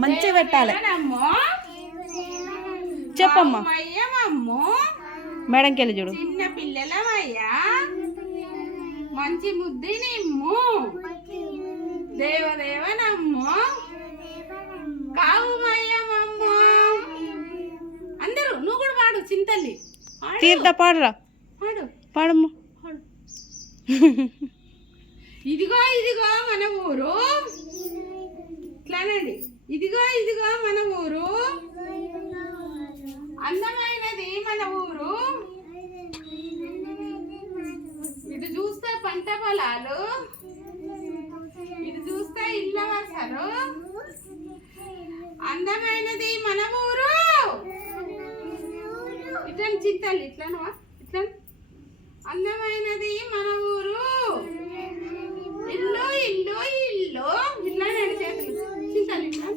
మంచిగా పెట్టాలి. చెప్పమ్మా మేడంకి వెళ్ళి చూడు. చిన్న పిల్లలమయ్యా మంచి ముద్ది నిమ్ము దేవదేవనమ్ము కావుమయ్యమమ్మ. అందరూ నువ్వు కూడా పాడు చింతల్లి. తీర్థ పాడురా. పాడు పాడమ్మా. ఇదిగో ఇదిగో మన ఊరు. ఇట్లానండి. ఇదిగో ఇదిగో మన ఊరు, అందమైనది మన ఊరు. ఇటు చూస్తే పంట పొలాలు, ఇటు చూస్తే ఇళ్ళ వరుసలు. అందమైనది మన ఊరు. ఇట్లా చింతలు ఇట్లానవా ఇట్లా. అందమైనది మన ఊరు, ఇల్లు ఇల్లు ఇల్లు. ఇట్లా నేను చేతులు చింతలు ఇట్లా.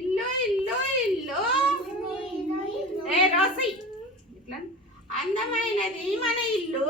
ఇల్లు ఇల్లు ఇల్లు ఏ రోసి ఇట్లా. అందమైనది మన ఇల్లు.